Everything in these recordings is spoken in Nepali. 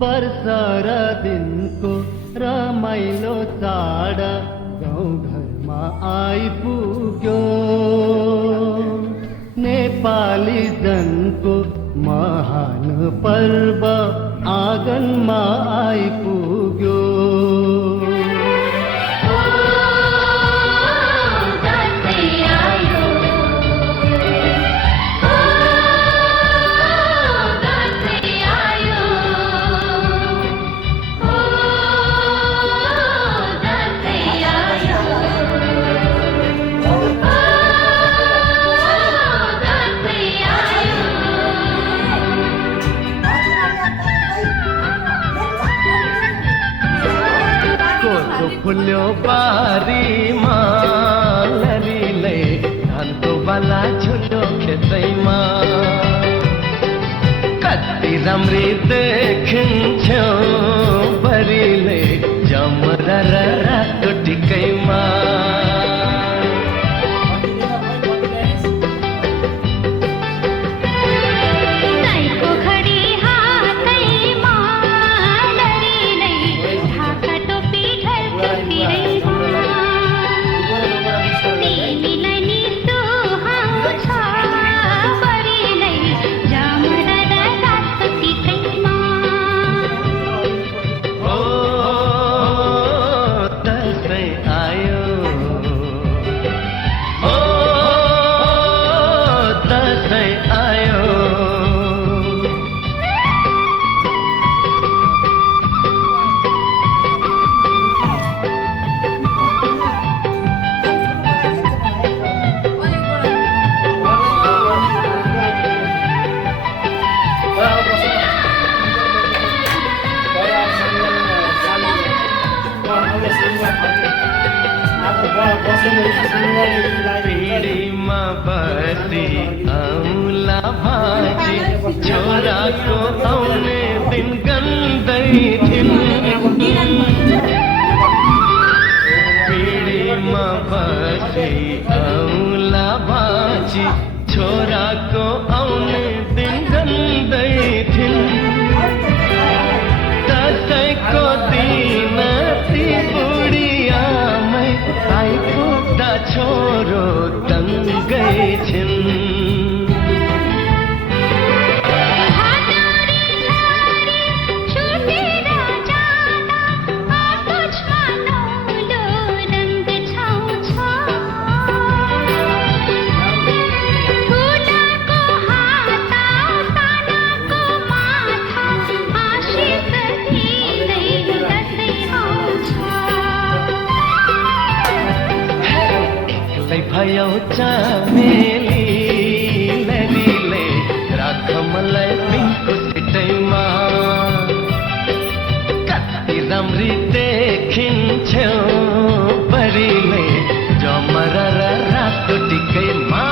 बरसारा दिनको रमाइलो चाड गाउँ घरमा आइपुग्यो नेपाली जनको महान पर्व आँगनमा आइपुग्यो फुल्यो बारीमा लरीले धानको बाला झुल्यो खेतैमा कति राम्री देखिन्थ्यो बरीले जमरा र रातो टिकैमा पीडीमा बसी औला भाजी छोराको आउने दिन गन्दै थिइन् पीडीमा बसी औला भाजी छोराको आउने दिन गन्दै थिइन् दसैँको दिन ती बुढियामै आइपुग्दा छोरो दङ्गै छिन् भयो चमेली ललीले राख मलाई पिङको सिटैमा कति राम्री देखिन्छौ बरीले जमरा र रातो टिकैमा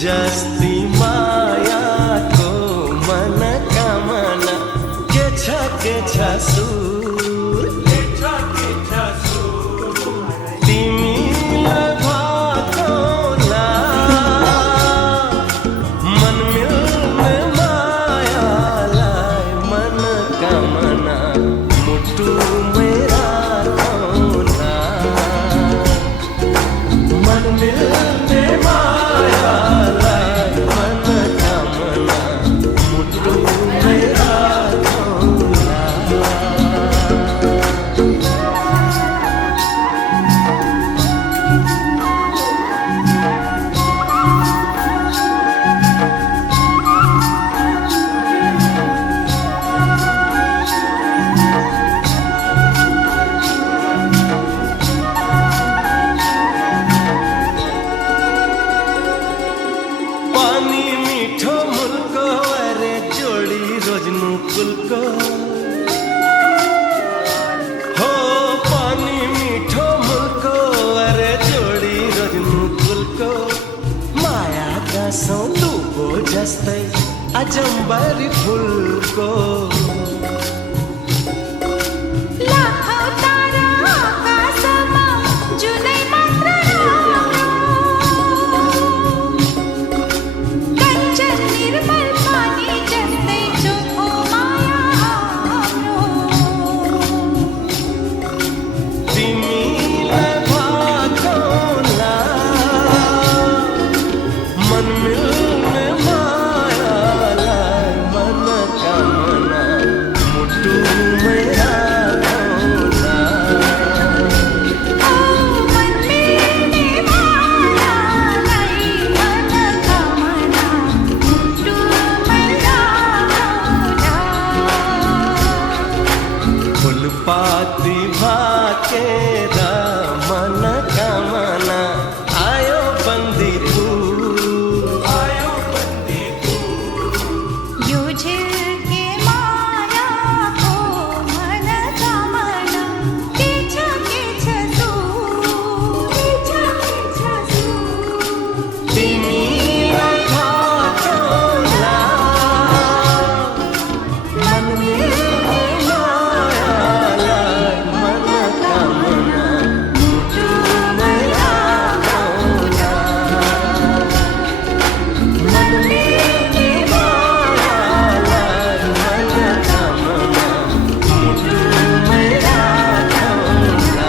जस्ती मायाको मनकामना के छ सुर तिमीलाई भाकोला मन मिल्ने मायालाई मनकामना मुटुमै राखौँला मन मिल्ने मायालाई मनकामना मुटुमै राखौँला। पानी मिठो मुल्को अरे जोडी रोज्नु फुलको हो पानी मिठो मुल्को अरे जोडी रोज्नु फुलको माया गाँसौँ डुबो जस्तै अजम्बरी फुलको लाखौँ तारा आकाशमा जुनै मात्र कञ्चन निर्मल पानी जस्तै चोखो माया हाम्रो तिमीलाई भाकोला मन मिल्ने मायालाई मनकामना मुटुमै राखौँला। ओ मन मिल्ने मायालाई मनकामना मुटुमै राखौँला। फुलपाती भाकेर मनकामना आयो बन्दीपुर यो झिल्के मायाको मनकामना के छ तिमीलाई भाकोला मन मिल्ने मायालाई मनकामना मुटुमै राखौँला। मन मिल्ने मायालाई मनकामना मुटुमै राखौँला।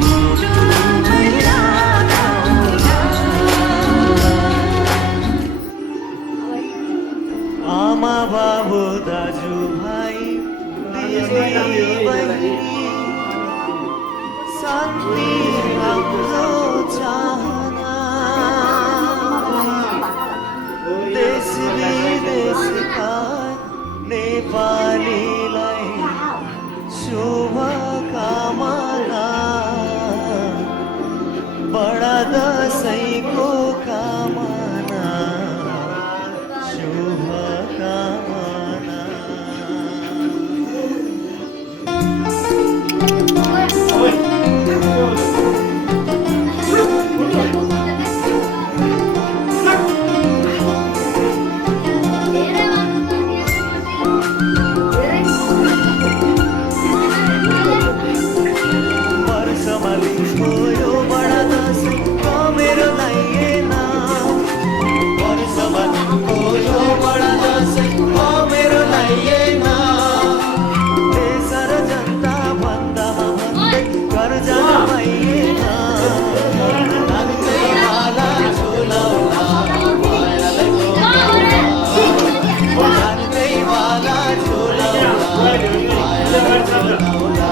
मुटुमै राखौँला। आमा बाबु दाजु भाइ दिदी बहिनी शान्ति हाम्रो चाहना देश विदेशका नेपालीलाई शुभकामना बडा दसैँको कामना शुभकामना। वर्षमा लिखो यो बडा दसैँको मेरो लाइएन वर्षमा लिखो यो बडा दसैँको मेरो लाइएन देश र जनता भन्दामा भन्दै घर जान पाइएन नाच्दै माला झुलाउला मायालाई बोलाउला नाच्दै माला झुलाउला मायालाई बोलाउला।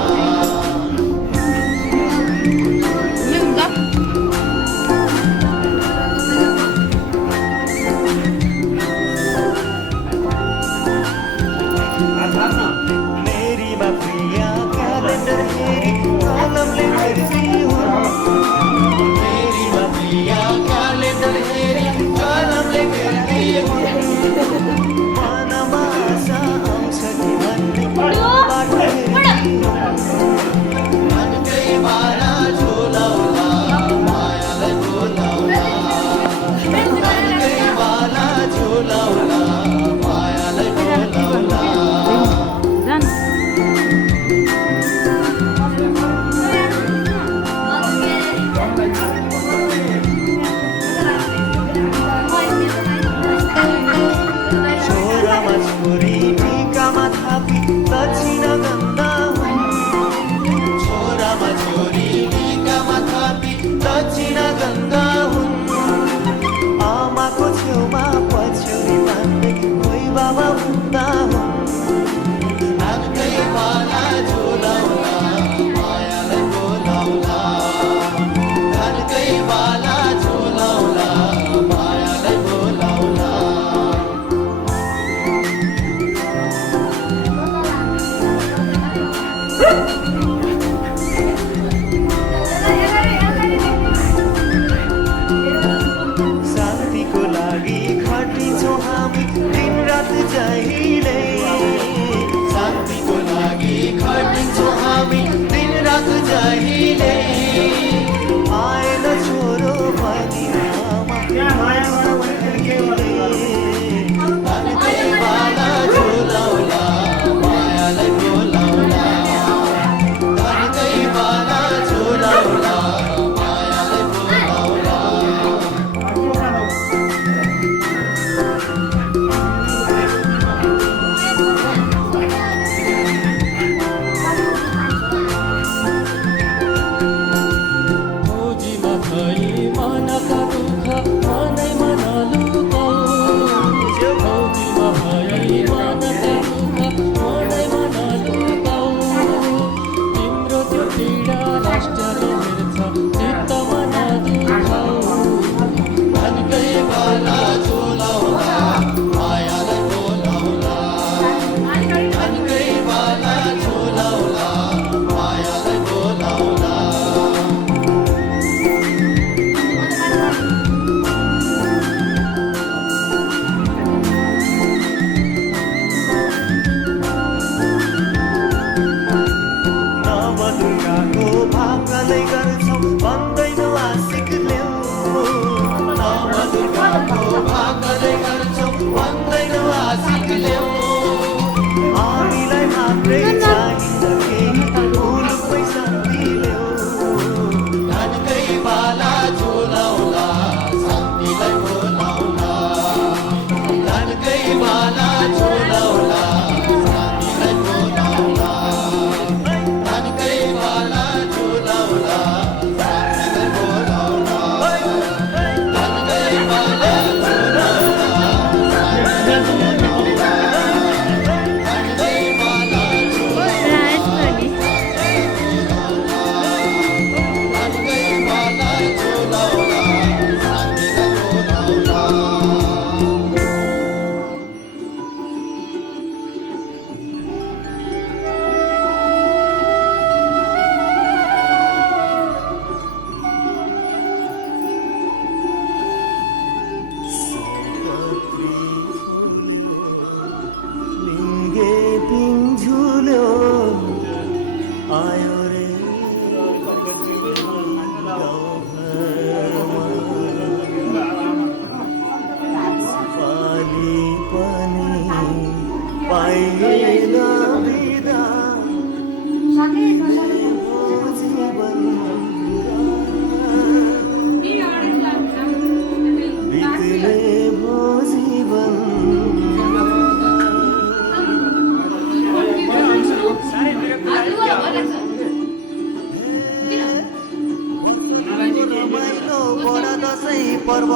पर्व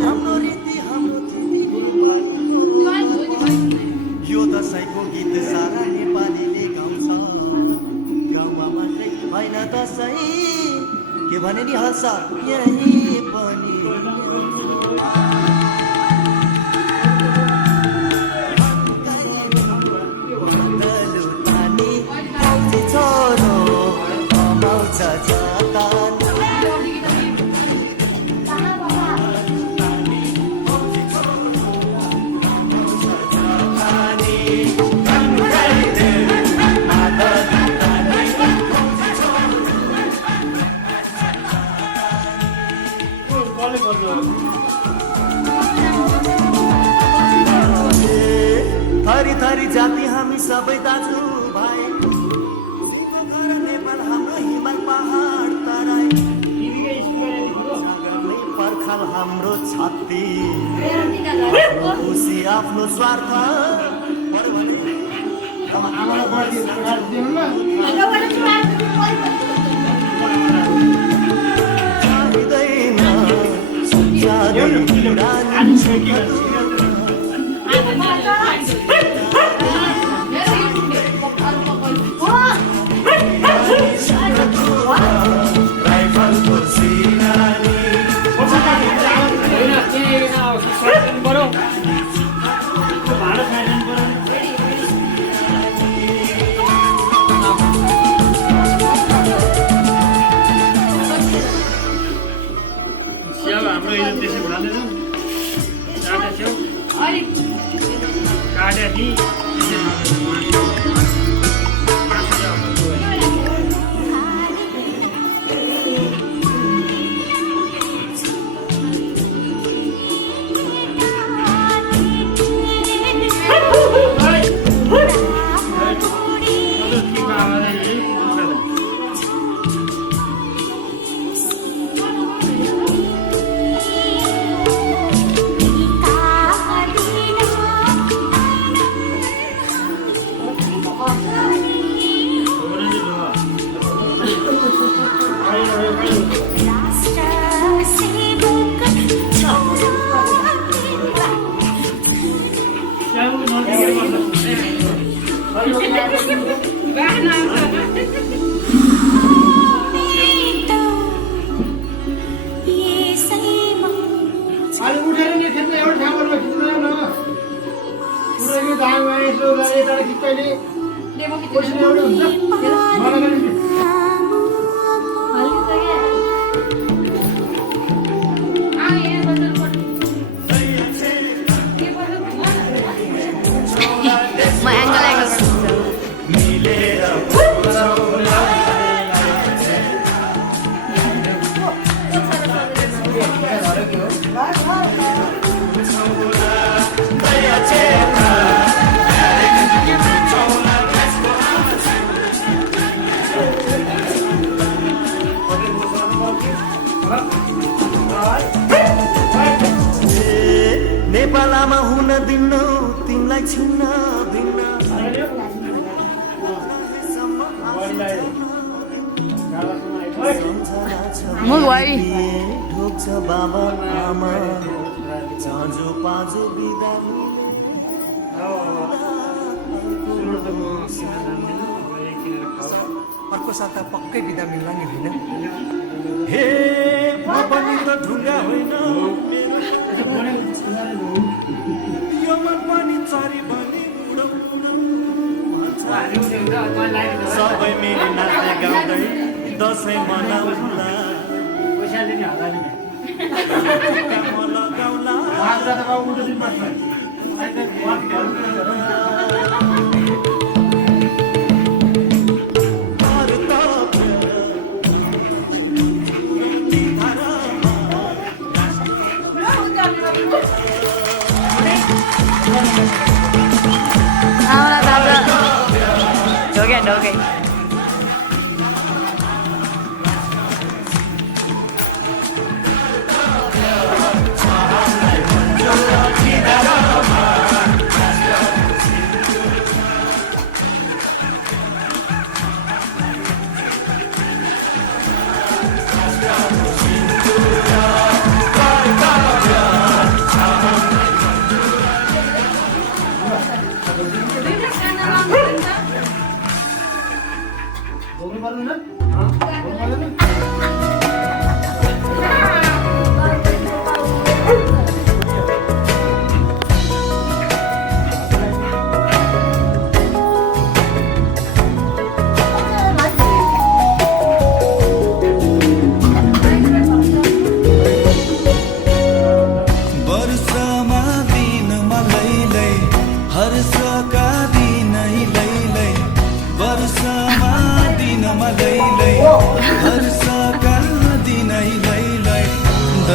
हाम्रो रीति हाम्रो थिति यो दसैँको गीत सारा नेपालीले गाउँछ गाउँमा मात्रै होइन दसैँ के भने नि हल्छ यही पनि थरी थरी जाति हामी सबै दाजु भाइ नेपाल हाम्रो हिमाल पहाड तराई पर्खाल हाम्रो छाती खुसी आफ्नो स्वार्थ नेपालमा हुन दिनु तिमीलाई छिन्न भिन्न ढोक्छ बाबा आमा चाँजो पाँजो बिदा अर्को साता पक्कै बिदा मिल्ला नि होइन हे म पनि त ढुङ्गा होइन यो मन पनि चरी भने सबै मिली नाच्दै गाउँदै दसैँ मनाउला लगाउला Okay.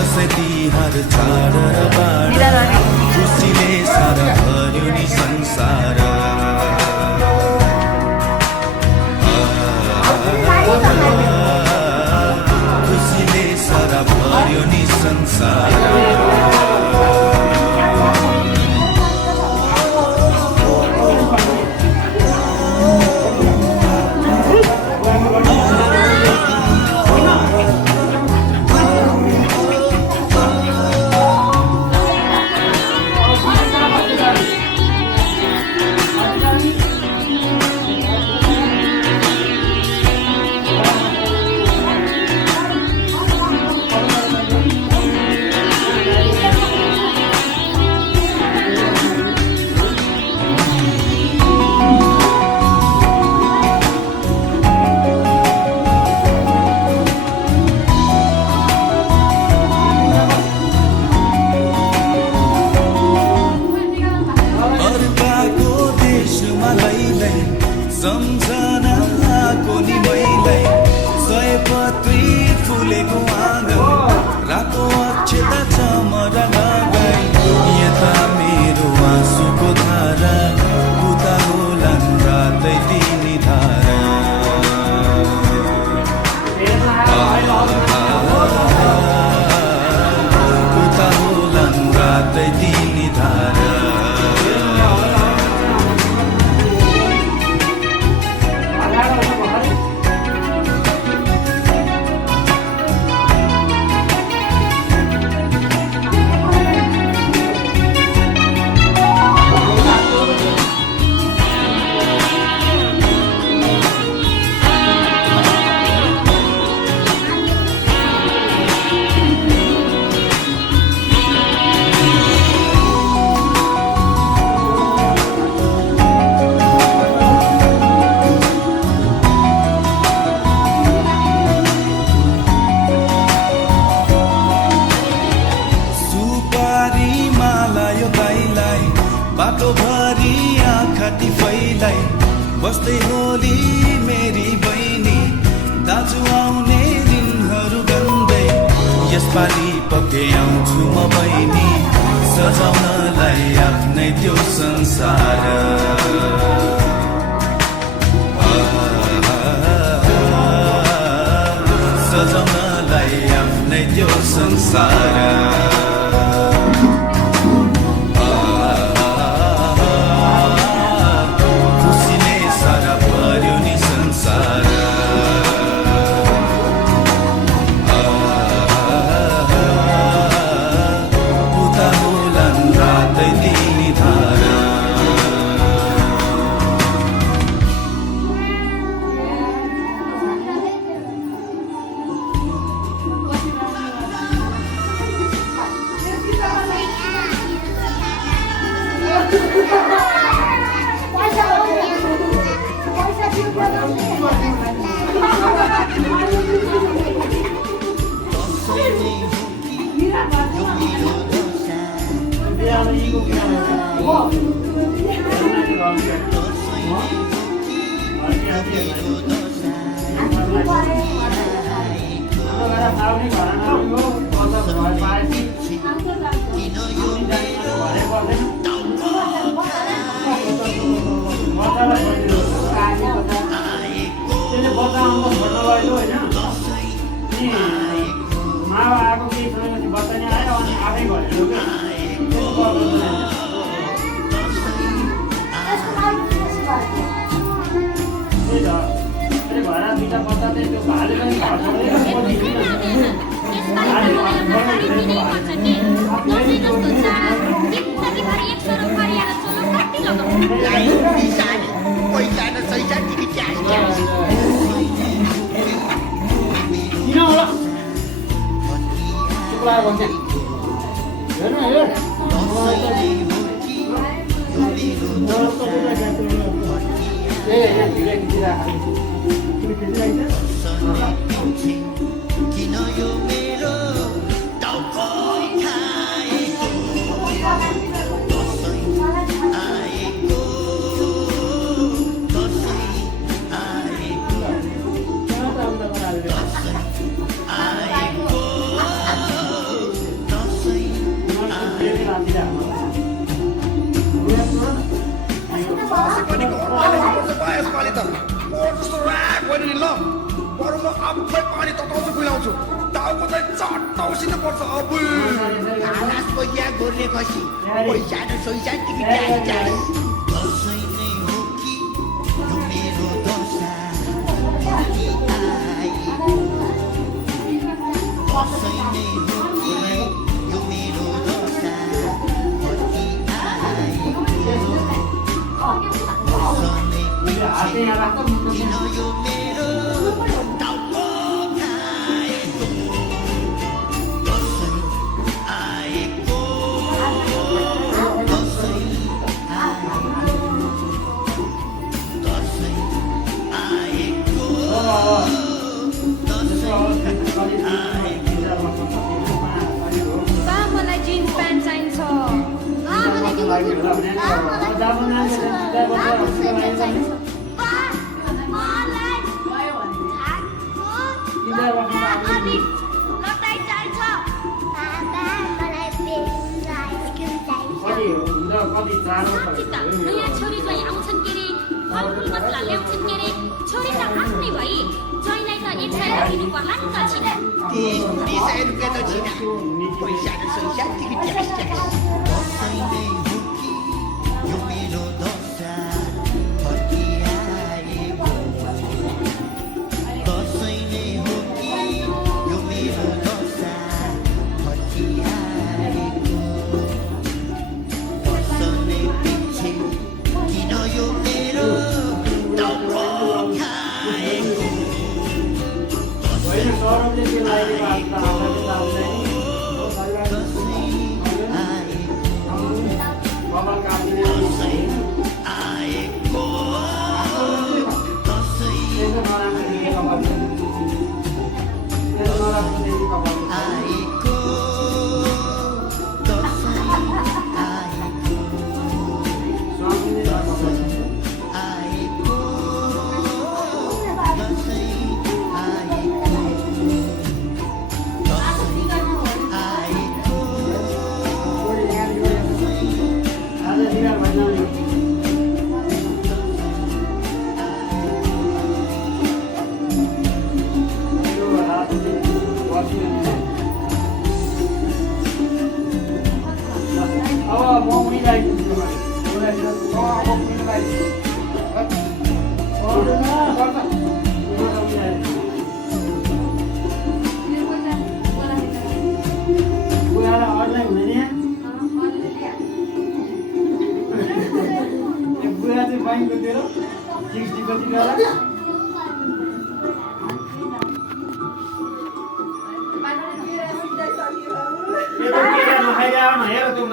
दसैँ तिहार चाड र बाड खुसीले सारा भर्यो नि संसार खुसीले सारा भर्यो नि संसार सम्झनाको नि मैलाई सयपत्री फुलेको आँगन रातो अक्षता चमरा लगाई यता मेरो आँसुको धारा उता होलान् रातै तिनी धारा उता होलान् रातै तिनी धारा बाटोभरि आँखा टिफैलाई बस्दै होली मेरी बहिनी दाजु आउने दिनहरू गन्दै यसपालि पक्कै आउँछु म बहिनी सजाउनलाई आफ्नै त्यो संसार सजाउनलाई आफ्नै त्यो संसार आफै पानी तताउँछु खुलाउँछु टाउको चाहिँ चट्ट उसिन्नुपर्छ अबुल आलासको या गोर्ले खसी पैसा र सोइसा टिकट चाहिन्छ दसैँ नै हो कि यो मेरो दशा फर्की आएको दसैँ नै हो कि यो मेरो दशा फर्की आएको दसैँ पछि किन यो मेरो टाउको खाएको दसैँ आएको दसैँ आएको बा मलाई जिन्स प्यान्ट चाहिन्छ नयाँ छोरी ज्वाइँ आउँछन् के रे फलफुल मसला ल्याउँछन् के रे छोरी त आफ्नै भई ज्वाइँलाई त 1 सय दिनु पर्ला नि त छिना 20 रुपियाँ त छिना पैसा र सोइसा टिकट चाहिन्छ दसैँ नै हो कि यो मेरो दशा फर्की आएको दसैँ नै हो कि यो मेरो दशा फर्की आएको दसैँ पछि किन यो मेरो टाउको खाएको दसैँ आएको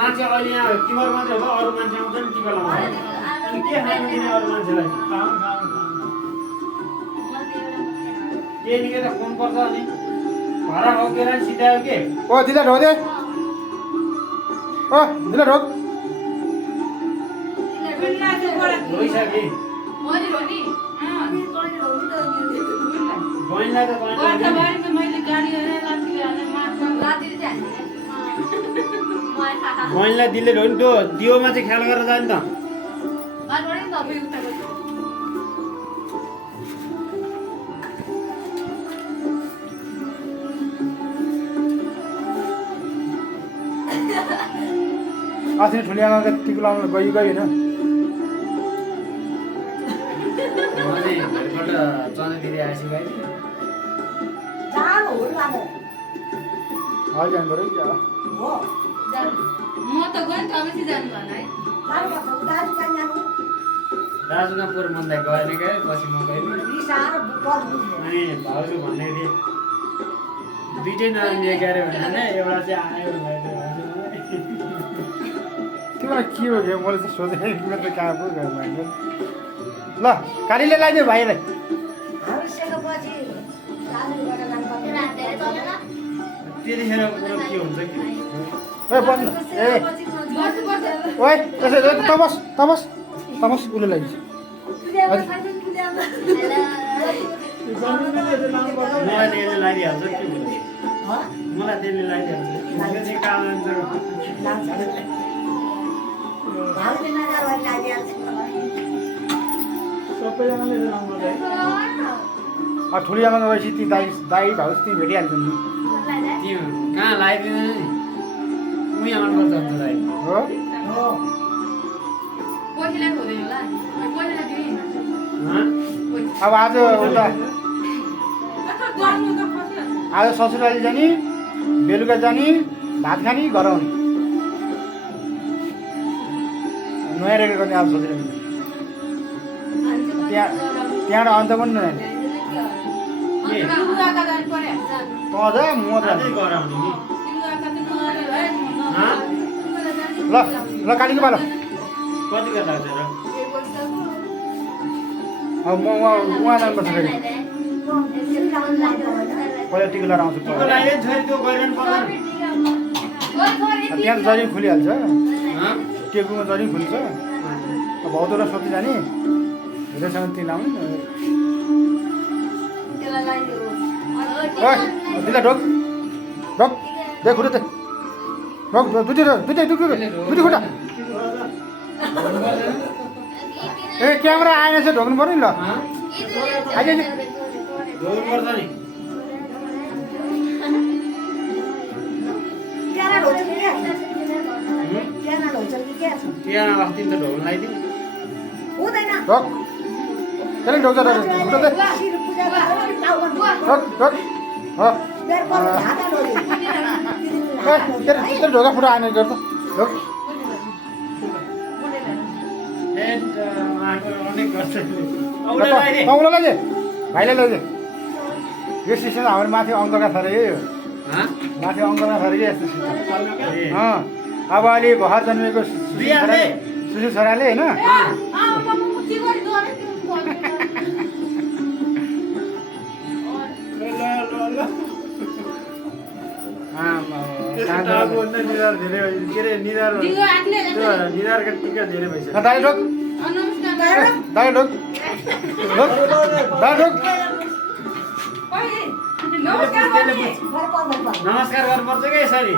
मान्छे अहिले यहाँ तिम्रो मात्रै हो अरू मान्छे आउँछ नि टिका लगाउन अनि के खानु दिने अरू मान्छेलाई के निकै त फोन पर्छ अनि घर आउकेर सिधायो के ओ दिला ढोक दे ओ दिला ढोक रोइसके बहिनीलाई त बहिनीलाई दिले हो नि त्यो दियोमा चाहिँ ख्याल गरेर जाने त आसिन ठुली आमाको टिको लाउनु गयो होइन चनातिर आएपछि गएँ हजुर जानु पऱ्यो क्या म त गएँ त अबेसी जानु भएन है दाजुका पोहोर मन्दा गएन क्या पछि म गएँ अनि भाउजू भन्ने थिएँ दुइटै नानी गरे भने एउटा चाहिँ आयो तिमीलाई के हो क्या मैले चाहिँ सोचेँ मेरो त कहाँ पो गयो मान्छे ल कालीले लगाइदियो भाइलाई त्यतिखेर कुरो के हुन्छ कि ए बन्द ए ओइ त्यसो तमस तमस तमस उसले लगाइदिन्छ मलाई त्यसले लगाइदिइहाल्छ के हुन्छ मलाई त्यसले लगाइदिइहाल्छ त्यो चाहिँ काम सबैजनाले लाउनु ठुली आमा गएपछि ती दाई भाउ ती भेटिहाल्छन् नि त्यो कहाँ लगाइदिँदैन नि उही आउनु पर्छ अन्त दाइ हो पैसालाई हुँदैन होला पैसालाई दिने अब आज उता आज ससुराली जाने बेलुका जाने भात खाने घर आउने नयाँ रेकर्ड गर्ने आज ससुराली त्यहाँबाट अन्त पनि नजाने त जा म जाने गराउने नि ल ल कालीको पालो कति कता छ र अब म उहाँ जानुपर्छ फेरि पहिला टिका लगाएर आउँछु टिको लगाइदियो छोरी त्यो गइरहनु पर्दैन त्यहाँ त जरी खुलिहाल्छ हँ? टेकुमा जरी खुल्छ भाउदो र सती जाने धेरैसँग ती लाउने दिदा ढोक ढोक दे खुट्टा दे ढोक दुइटै खुट्टा ए क्यामेरा आएन चाहिँ ढोक्नु पर्यो नि ल हँ? आइज ढोग्नु पर्छ नि त्यहाँ अस्ति त ढोग्नु लगाइदिउँ ढोक त्यसले ढोक्छ खुट्टा दे ढोक ढोक हो ए ढोका फुटा आएन गर्छ ढोक अनेक गर्छ औँला लैजे भाइलाई लैजे यो सिस्टम हाम्रो माथि अङ्कका छ अरे यो हँ? माथि अङ्कमा छ अरे कि यस्तो सिस्टम ए, अब अहिले भर्खर जन्मेको बिहाले? सुशु छोराले होइन निधार धेरै के अरे निधारका टिका धेरै भइसक्यो दाइ ढोक दाइ ढोक दाइ ढोक नमस्कार गर्नुपर्छ क्या यसरी